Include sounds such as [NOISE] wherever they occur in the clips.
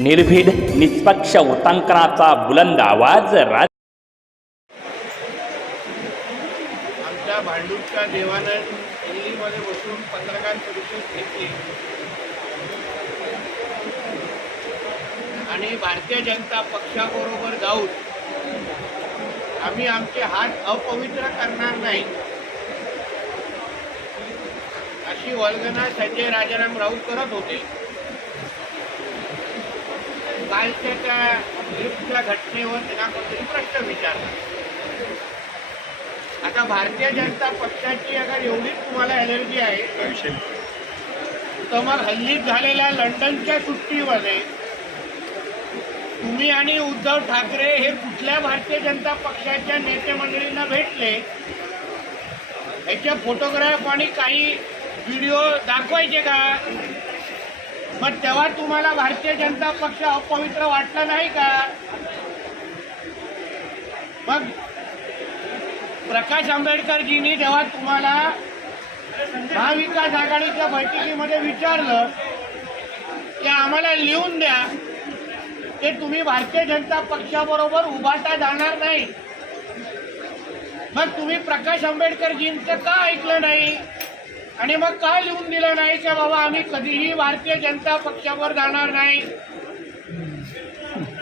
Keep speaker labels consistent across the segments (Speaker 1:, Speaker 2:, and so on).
Speaker 1: निर्भीड निष्पक्ष वृत्तांकनाचा बुलंद आवाज राज
Speaker 2: आमच्या भांडूपच्या देवानं दिल्लीमध्ये बसून पत्रकार परिषद घेतली. आणि भारतीय जनता पक्षाबरोबर जाऊन आम्ही आमचे हात अपवित्र करणार नाही. अशी वल्गना संजय राजाराम राऊत करत होते. कालच्या त्या घटनेवर त्यांना कोणतरी प्रश्न विचारला आता भारतीय जनता पक्षाची अगर एवढीच तुम्हाला एनर्जी आहे तर मग हल्लीत झालेल्या लंडनच्या सुट्टीमध्ये तुम्ही आणि उद्धव ठाकरे हे कुठल्या भारतीय जनता पक्षाच्या नेते मंडळींना भेटले? याचे फोटोग्राफ आणि काही व्हिडिओ दाखवायचे का? मग तेव्हा तुम्हाला भारतीय जनता पक्ष अपवित्र वाटला नाही का? मग प्रकाश आंबेडकरजींनी जेव्हा तुम्हाला महाविकास आघाडीच्या बैठकीमध्ये विचारलं की आम्हाला लिहून द्या. ते तुम्ही भारतीय जनता पक्षाबरोबर उभाटा जाणार नाही. मग तुम्ही प्रकाश आंबेडकरजींचं का ऐकलं नाही? आणि मग का लिहून दिलं नाही की बाबा? आम्ही कधीही भारतीय जनता पक्षावर जाणार नाही.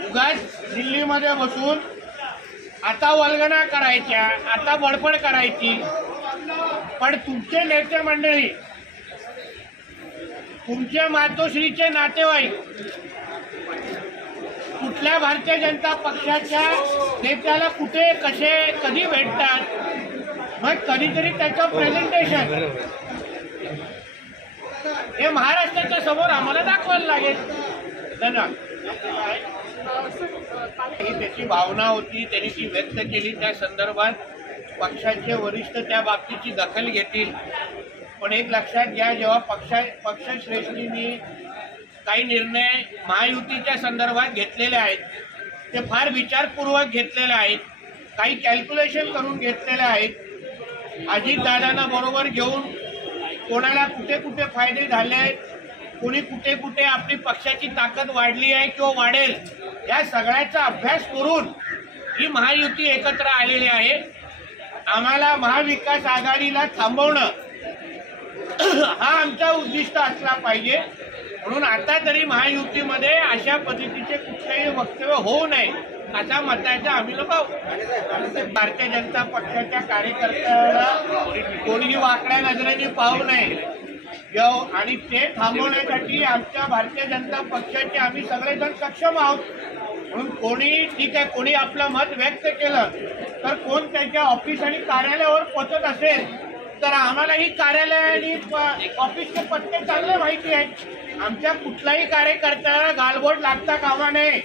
Speaker 2: उगाच दिल्लीमध्ये बसून आता वल्गना करायच्या आता बडबड करायची. पण तुमचे नेते मंडळी तुमचे मातोश्रीचे नातेवाईक कुठल्या भारतीय जनता पक्षाच्या नेत्याला कुठे कसे कधी भेटतात? मग कधीतरी त्याचं प्रेझेंटेशन हे महाराष्ट्राच्या समोर आम्हाला दाखवायला लागेल. धन्यवाद. ही त्याची भावना होती त्यांनी ती व्यक्त केली. त्या संदर्भात पक्षाचे वरिष्ठ त्या बाबतीची दखल घेतील. पण एक लक्षात घ्या जेव्हा पक्षा पक्षश्रेष्ठींनी काही निर्णय महायुतीच्या संदर्भात घेतलेले आहेत ते फार विचारपूर्वक घेतलेले आहेत काही कॅल्क्युलेशन करून घेतलेले आहेत. अजितदादांना बरोबर घेऊन कोणाला कुठे कुठे फायदे झाले आहेत कोणी कुठे कुठे आपली पक्षाची ताकद वाढली आहे किंवा वाढेल या सगळ्याचा अभ्यास करून ही महायुती एकत्र आलेली आहे. आम्हाला महाविकास आघाडीला थांबवणं [CLEARS THROAT] हा आमचा उद्दिष्ट असला पाहिजे. म्हणून आता तरी महायुतीमध्ये अशा पद्धतीचे कुठलेही वक्तव्य होऊ नये. अशा मताचा आम्ही लोक भारतीय जनता पक्षाच्या कार्यकर्त्याला कोणीही वाकड्या नजरेने पाहू नये. आणि ते थांबवण्यासाठी आमच्या भारतीय जनता पक्षाचे आम्ही सगळेजण सक्षम आहोत. म्हणून कोणी ठीक आहे कोणी आपलं मत व्यक्त केलं तर कोण त्याच्या ऑफिस आणि कार्यालयावर पोचत असेल तर आम्हालाही कार्यालय आणि ऑफिसचे पत्ते चांगले माहिती आहेत. आमच्या कुठलाही कार्यकर्त्याला गालबोट लागता कामा नये.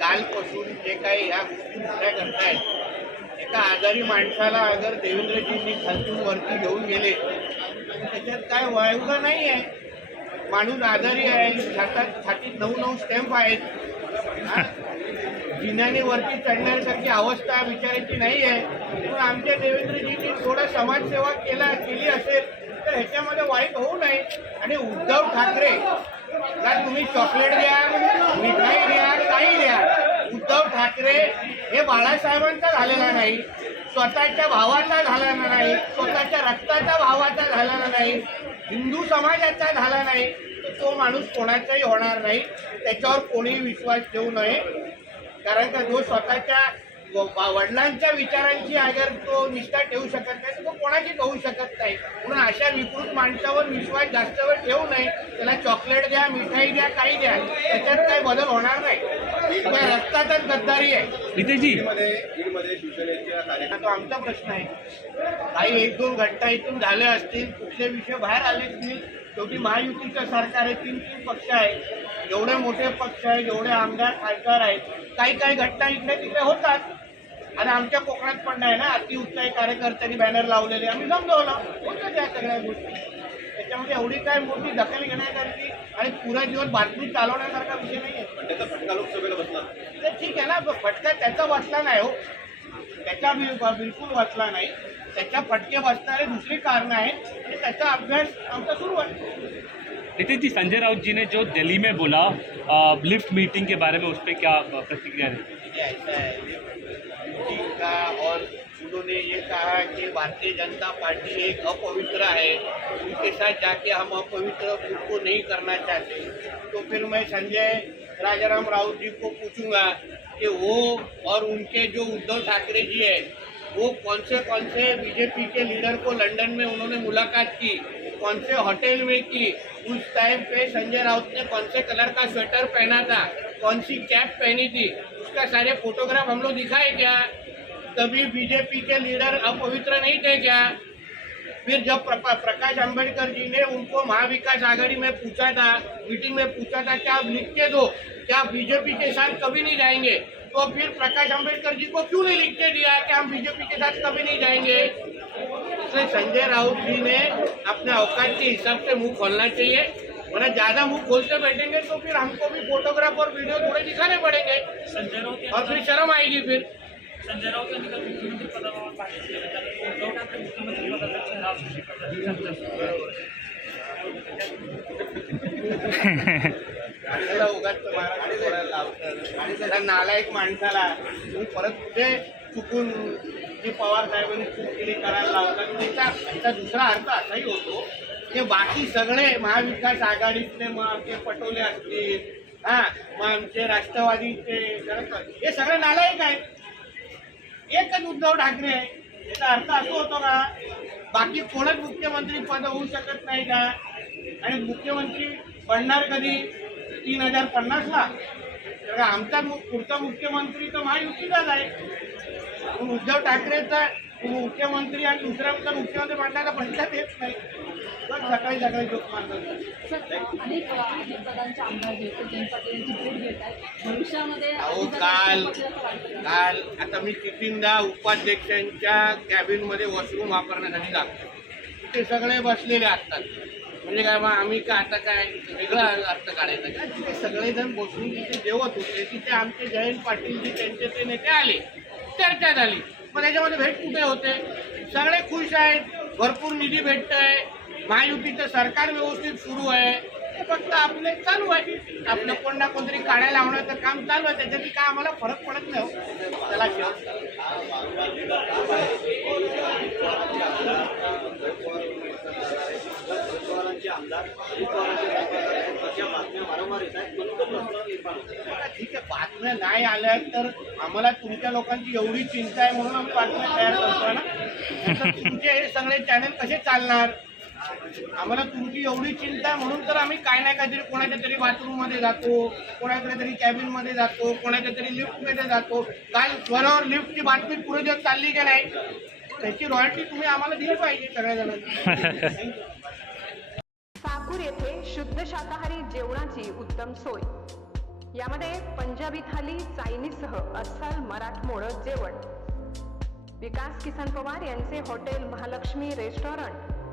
Speaker 2: कालपासून जे काही ह्या गोष्टी मोठ्या करतायत एका आजारी माणसाला अगर देवेंद्रजींनी खालतून वरती घेऊन गेले त्याच्यात काय वायुगा नाही आहे. माणूस आजारी आहे छातात छातीत नऊ नऊ स्टॅम्प आहेत. जिन्याने वरती चढण्यासारखी अवस्था विचारायची नाही आहे. पण आमच्या देवेंद्रजींनी थोडा समाजसेवा केला केली असेल तर ह्याच्यामध्ये वाईट होऊ नये. आणि उद्धव ठाकरे ला तुम्ही चॉकलेट द्या मिठाई द्या ठाकरे हे बाळासाहेबांचा झालेला नाही. स्वतःच्या भावाचा झालेला नाही. स्वतःच्या रक्ताच्या भावाचा झालेला नाही. हिंदू समाजाचा झाला नाही. तो माणूस कोणाचाही होणार नाही. त्याच्यावर कोणीही विश्वास ठेवू नये. कारण का जो स्वतःच्या व- वडिलांच्या विचारांची अगर तो निष्ठा ठेवू शकत नाही तर तो कोणाचीच होऊ शकत नाही. म्हणून अशा विकृत माणसावर विश्वास जास्त वेळ ठेवू नये. त्याला चॉकलेट द्या मिठाई द्या काही द्या. त्याच्यात काही बदल होणार नाही. त्या रक्तातच गद्दारी आहे.
Speaker 3: नितेशजी
Speaker 2: हा तो आमचा प्रश्न आहे. काही एक दोन घंटा इथून झाले असतील कुठले विषय बाहेर आले नाही शेवटी महायुतीचं सरकार आहे तीन तीन पक्ष आहे. एवढे मोठे पक्ष आहेत एवढे आमदार खासदार आहेत. काही काही घटना इकडे तिकडे होतात. आणि आमच्या कोकणात पण नाही ना अति उत्साही कार्यकर्त्यांनी बॅनर लावलेले. आम्ही समजवलं होतं त्या सगळ्या गोष्टी. त्याच्यामध्ये एवढी काय मोठी दखल घेण्यासारखी आणि पुरा दिवस बातमी चालवण्यासारखा विषय नाही आहे ते ठीक आहे ना फटका त्याचा बसला नाही हो. त्याचा बिलकुल वाचला नाही. त्याच्या फटके बसणारे दुसरी कारणं त्याचा अभ्यास आमचा सुरू आहे.
Speaker 3: नितिन जी संजय राउत जी ने जो दिल्ली में बोला लिफ्ट मीटिंग के बारे में उस पर क्या प्रतिक्रिया है?
Speaker 2: ऐसा है मीटिंग का और उन्होंने ये कहा कि भारतीय जनता पार्टी एक अपवित्र है। उनके साथ जाके हम अपवित्र खुद को नहीं करना चाहते। तो फिर मैं संजय राजाराम राउत जी को पूछूँगा कि वो और उनके जो उद्धव ठाकरे जी है, वो कौन से कौन से बीजेपी के लीडर को लंदन में उन्होंने मुलाकात की, कौन से होटल में की, उस टाइम पे संजय राउत ने कौन से कलर का स्वेटर पहना था, कौन सी कैप पहनी थी, उसका सारे फोटोग्राफ हम लोग दिखाए क्या? तभी बीजेपी के लीडर अपवित्र नहीं थे क्या? फिर जब प्रकाश अंबेडकर जी ने उनको महाविकास आघाड़ी में पूछा था मीटिंग में पूछा था क्या आप लिख के दो? क्या बीजेपी के साथ कभी नहीं जाएँगे? तो फिर प्रकाश अंबेडकर जी को क्यों नहीं लिख के दिया कि हम बीजेपी के साथ कभी नहीं जाएँगे? इसलिए संजय राउत जी ने अपने औकात के हिसाब से मुँह खोलना चाहिए। वरना ज़्यादा मुँह खोलते बैठेंगे तो फिर हमको भी फोटोग्राफ और वीडियो थोड़े दिखाने पड़ेंगे। और फिर शर्म आएगी फिर।
Speaker 4: संजय राऊत यांनी जर मुख्यमंत्री पदावर भाषण केलं. त्यात उद्धव ठाकरे मुख्यमंत्री पदाचा चिन्ह असू शकतात
Speaker 2: आणि त्याला नालायक माणसाला. तुम्ही परत कुठे चुकून जी पवार साहेबांनी चूक केली करायला लावतात त्याचा त्याचा दुसरा अर्थ असाही होतो ते बाकी सगळे महाविकास आघाडीतले मग आमचे पटोले असतील हा मग आमचे राष्ट्रवादीचे हे सगळे नालायक आहेत. एकच उद्धव ठाकरे याचा अर्थ असं होतो का बाकी कोणच मुख्यमंत्री पद होऊ शकत नाही का? आणि मुख्यमंत्री बनणार कधी? तीन हजार पन्नासला. तर आमचा मु- पुढचा मुख्यमंत्री तर महायुतीचाच आहे. उद्धव ठाकरेचा मुख्यमंत्री आणि दुसऱ्या मुख्यमंत्री बनण्याचा प्रश्नच येत नाही. सकाळी सकाळी लोक
Speaker 5: जे पाटील
Speaker 2: काल
Speaker 5: पाटील?
Speaker 2: काल आता मी कितींदा उपाध्यक्षांच्या कॅबिनमध्ये वॉशरूम वापरण्यासाठी जातो ते सगळे बसलेले असतात. म्हणजे काय मग आम्ही का आता काय वेगळा अर्थ काढायचा? का तिथे सगळेजण बसून तिथे जेवत होते. तिथे आमचे जयंत पाटीलजी त्यांचे ते नेते आले. चर्चा झाली मग त्याच्यामध्ये भेट कुठे होते? सगळे खुश आहेत. भरपूर निधी भेटतंय. महायुतीचं सरकार व्यवस्थित सुरू आहे. ते फक्त आपले चालू आहे. आपलं कोण ना कोणतरी काढायला लावण्याचं काम चालू आहे. त्याच्यात काय आम्हाला फरक पडत नाही हो. त्याला ठीक आहे बातम्या नाही आल्या तर आम्हाला तुमच्या लोकांची एवढी चिंता आहे म्हणून आम्ही बातम्या तयार करतो ना. तुमचे हे सगळे चॅनल कसे चालणार? आम्हाला तुमची एवढी चिंता आहे म्हणून तर आम्ही काय नाही काहीतरी कोणाच्या तरी बाथरूममध्ये जातो कोणाकडे तरी कॅबिनमध्ये जातो कोणाच्या तरी लिफ्टमध्ये जातो. काल बरोबर लिफ्टची बातमी पुढे दिवस चालली की नाही त्याची रॉयल्टी तुम्ही आम्हाला दिली पाहिजे सगळ्या जणांनी
Speaker 6: साकूर येथे शुद्ध शाकाहारी जेवणाची उत्तम सोय. यामध्ये पंजाबी थाली चायनीजसह अस्सल मराठमोळं जेवण. विकास किसन पवार यांचे हॉटेल महालक्ष्मी रेस्टॉरंट.